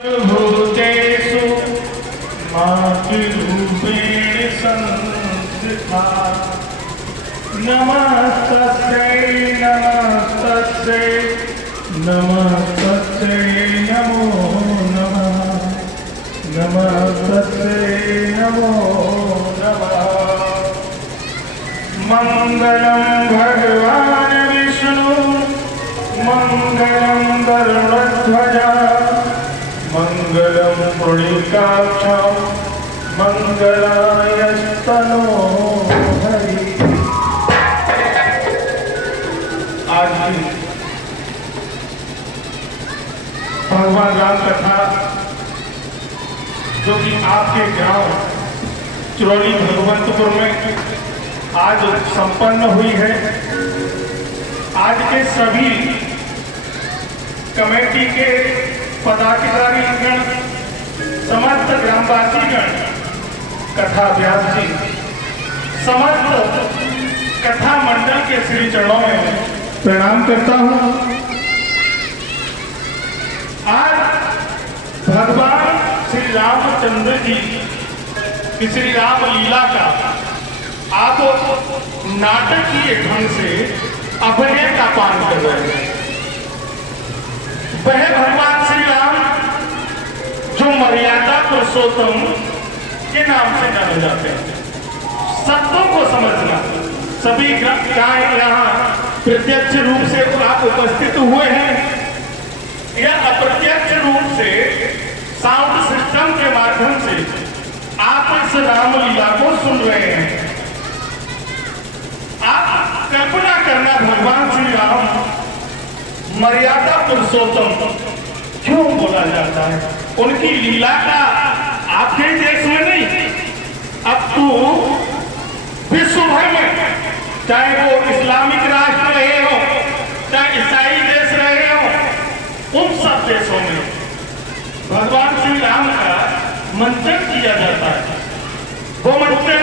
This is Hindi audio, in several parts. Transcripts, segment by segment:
भूतेषु मातृरूपेण संस्थिता नमस्तस्यै नमस्तस्यै नमस्तस्यै नमो नमः नमस्तस्यै नमो नमः। मंगलम भगवान विष्णु मंगलम गरुड़ध्वज मंगलम पुण्डरीकाक्ष मंगलायतनो हरि। आज की भगवान राम कथा जो कि आपके गांव चुरौली भगवंतपुर में आज संपन्न हुई है। आज के सभी कमेटी के पदाधिकारी गण, समस्त ग्रामवासीगण, कथा व्यास जी, समस्त कथा मंडल के श्री चरणों में प्रणाम करता हूं। आज भगवान श्री रामचंद्र जी की श्री राम लीला का आप नाटकीय ढंग से अभिनय का पान कर रहे हैं। वह भगवान श्री राम जो मर्यादा पुरुषोत्तम के नाम से जाने जाते हैं। सत्यों को समझना, सभी यहाँ प्रत्यक्ष रूप से आप उपस्थित हुए हैं या अप्रत्यक्ष रूप से साउंड सिस्टम के माध्यम से आप इस रामलीला को सुन रहे हैं। आप कल्पना करना, भगवान श्री राम मर्यादा पुरुषोत्तम क्यों बोला जाता है? उनकी लीला का आपके देश में नहीं, अब तो विश्व भर में, चाहे वो इस्लामिक राष्ट्र रहे हो, चाहे ईसाई देश रहे हो, उन सब देशों में भगवान श्री राम का मंथन किया जाता है। वो मंथन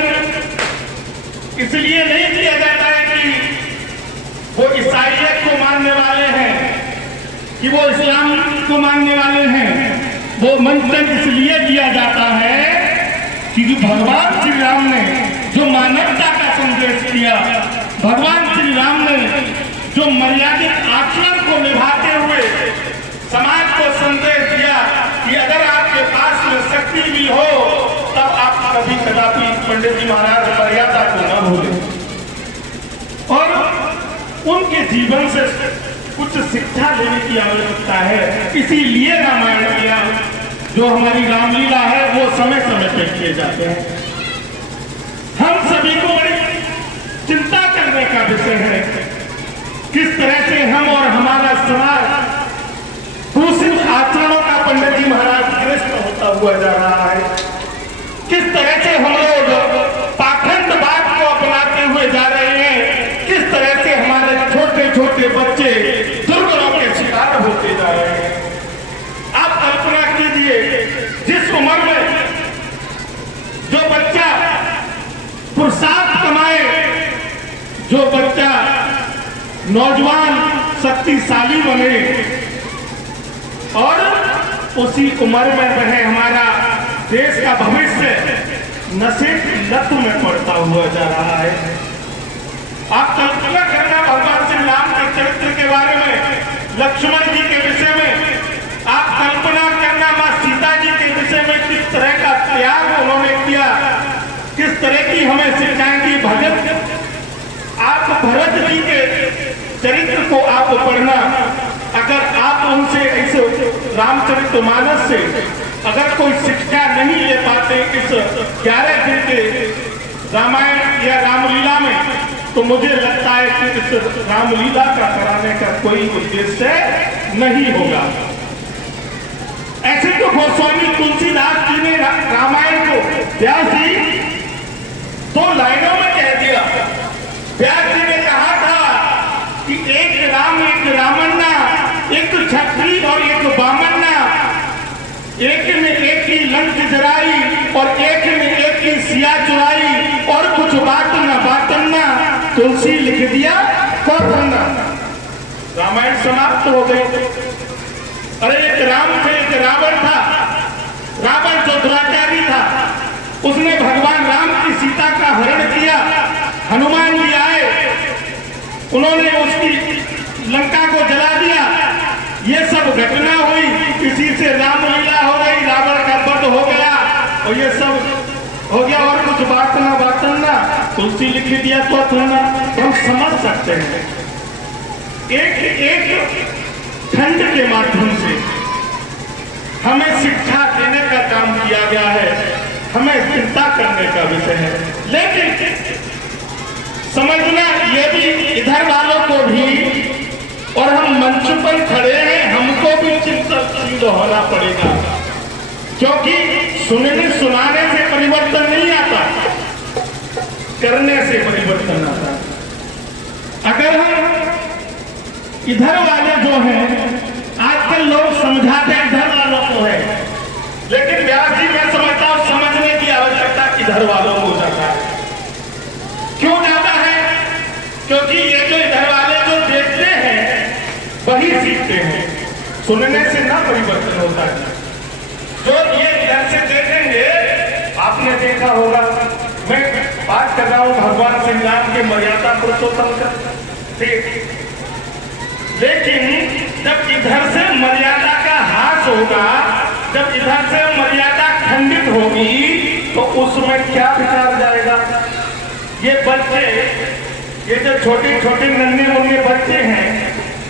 इसलिए नहीं किया जाता है कि वो ईसाइयत को मानने वाले हैं, कि वो इस्लाम को मानने वाले हैं। वो मंथन इसलिए किया जाता है क्योंकि भगवान श्री राम ने जो मानवता का संदेश दिया, भगवान श्री राम ने जो मर्यादित आचरण को निभाते हुए समाज को संदेश दिया कि अगर आपके पास में शक्ति भी हो तब आप कभी कदापि पंडित जी महाराज मर्यादा को न भूलें। और उनके जीवन से कुछ शिक्षा लेने की आवश्यकता है, इसीलिए रामायण किया। जो हमारी रामलीला है वो समय समय पे किए जाते हैं। हम सभी को बड़ी चिंता करने का विषय है किस तरह से हम और हमारा समाज दूषित आचरणों का पंडित जी महाराज ग्रस्त होता हुआ जा रहा है। किस तरह से हम लोग पाखंडवाद को अपनाते हुए जा रहे हैं। किस तरह से हमारे छोटे छोटे बच्चे दुर्गुणों के शिकार होते जा रहे हैं। आप कल्पना कीजिए, जिस उम्र में जो बच्चा पुरुषार्थ कमाए, जो बच्चा नौजवान शक्तिशाली बने, और उसी उम्र में वह हमारा देश का भविष्य नशे की लत में पड़ता हुआ जा रहा है। आप कल्पना करना, भगवान श्री राम के चरित्र के बारे में, लक्ष्मण जी के विषय में आप कल्पना करना, मां सीता जी के विषय में किस तरह का त्याग उन्होंने किया, किस तरह की हमें शिक्षाएं दी। भगत आप भरत जी के चरित्र को आप पढ़ना, अगर आप उनसे इस रामचरितमानस से अगर कोई शिक्षा नहीं ले पाते इस 11 दिन के रामायण या रामलीला में, तो मुझे लगता है कि इस रामलीला का कराने का कोई उद्देश्य नहीं होगा। ऐसे तो गोस्वामी तुलसीदास जी ने रामायण को व्यास जी 2 लाइनों में कह दिया। व्यास जी ने कहा था कि एक राम एक रामन्ना, एक छत्री और एक बामन्ना, एक ने एक की लंक जराई और एक ने एक की सिया चुराई, और कुछ बात न बातन्ना, तुलसी लिख दिया कौन। रामायण समाप्त हो गई। अरे एक राम थे, एक रावण था। रावण जो दुराचारी था, उसने भगवान राम की सीता का हरण किया। हनुमान जी आए, उन्होंने उसकी लंका को जला दिया। ये सब घटना हुई, किसी से रामलीला हो गई, रावण का वध हो गया और ये सब हो गया। और कुछ बाटना तुलसी लिख दिया तो हम समझ सकते हैं। एक खंड के माध्यम से हमें शिक्षा देने का काम किया गया है, हमें चिंता करने का विषय है। लेकिन समझना ये भी इधर वालों को भी, और हम मंच पर खड़े हैं, हमको भी चिंतनशील होना पड़ेगा, क्योंकि सुनाने से परिवर्तन नहीं आता, करने से परिवर्तन आता। अगर हम इधर वाले जो हैं, आजकल लोग समझाते इधर वालों को है, लेकिन व्यास जी मैं समझता हूं समझने की आवश्यकता इधर वालों को जाता है। क्यों जाता है? क्योंकि ये जो इधर वाले जो देखते हैं वही सीखते हैं, सुनने से ना परिवर्तन होता है। जो ये इधर से देखेंगे, आपने देखा होगा, मैं बात कर रहा हूं भगवान श्री राम के मर्यादा पुरुषोत्तम का, ठीक। लेकिन जब इधर से मर्यादा का ह्रास होगा, जब इधर से मर्यादा खंडित होगी, तो उसमें क्या विचार जाएगा? ये बच्चे, ये जो छोटे छोटे नन्हे मुन्ने बच्चे हैं,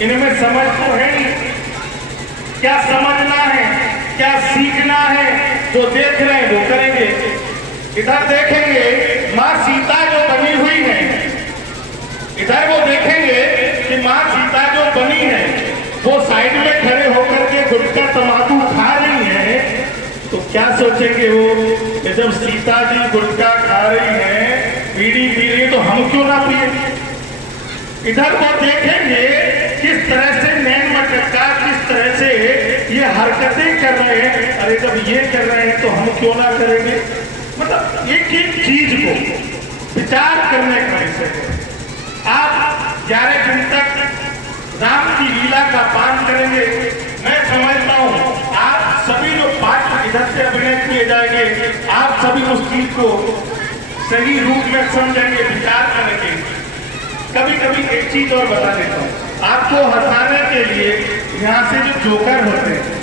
इनमें समझ तो है नहीं। क्या समझना है, क्या सीखना है, जो देख रहे हैं वो करेंगे। इधर देखेंगे माँ सीता जो बनी हुई है, इधर वो देखेंगे कि माँ सीता जो बनी है वो साइड में खड़े होकर के गुटखा तंबाकू खा रही है, तो क्या सोचेंगे वो कि जब सीता जी गुटखा खा रही है, बीड़ी पी रही, तो हम क्यों ना पिए। इधर वो देखेंगे किस तरह से नैन मटका, किस तरह से ये हरकतें कर रहे हैं, अरे जब ये कर रहे हैं तो हम क्यों ना करेंगे। मतलब एक एक चीज को विचार करने का विषय है। आप 11 दिन तक राम की लीला का पाठ करेंगे, मैं समझता हूँ आप सभी जो पाठ इधर से अभिनय किए जाएंगे, आप सभी उस चीज को सही रूप में समझेंगे, विचार करेंगे। कभी कभी एक चीज और बता देता हूँ आपको हंसाने के लिए, यहाँ से जो जोकर होते हैं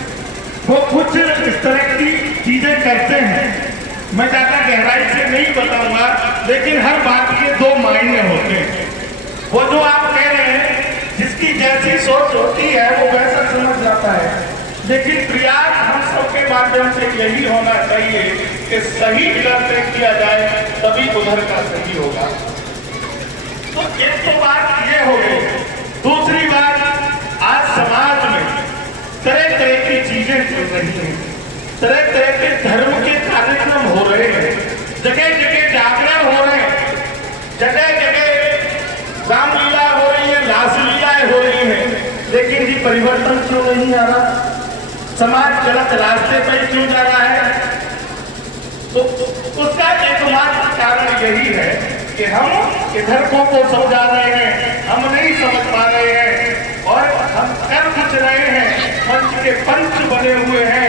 वो कुछ इस तरह की चीजें करते हैं। मैं ज्यादा गहराई से नहीं बताऊंगा, लेकिन हर बात के दो मायने होते हैं। वो जो आप कह रहे हैं, जिसकी जैसी सोच होती है वो वैसा समझ जाता है, लेकिन प्रयास हम सबके माध्यम से यही होना चाहिए कि सही इधर से किया जाए, तभी उधर का सही होगा। तो एक तो बात ये हो गई। दूसरी बात, आज समाज में तरह तरह की चीजें चल रही हैं, तरह तरह के धर्म के कार्यक्रम हो रहे हैं, जगह जगह जागरण हो रहे हैं, जगह जगह रामलीला हो रही है, रासलीलाएं हो रही हैं, लेकिन जी परिवर्तन क्यों नहीं आ रहा? समाज गलत रास्ते पर क्यों जा रहा है? तो उसका एकमात्र कारण यही है कि हम इधर को समझा रहे हैं, हम नहीं समझ पा रहे हैं, और हम कर कुछ रहे हैं, मंच के पंच बने हुए हैं,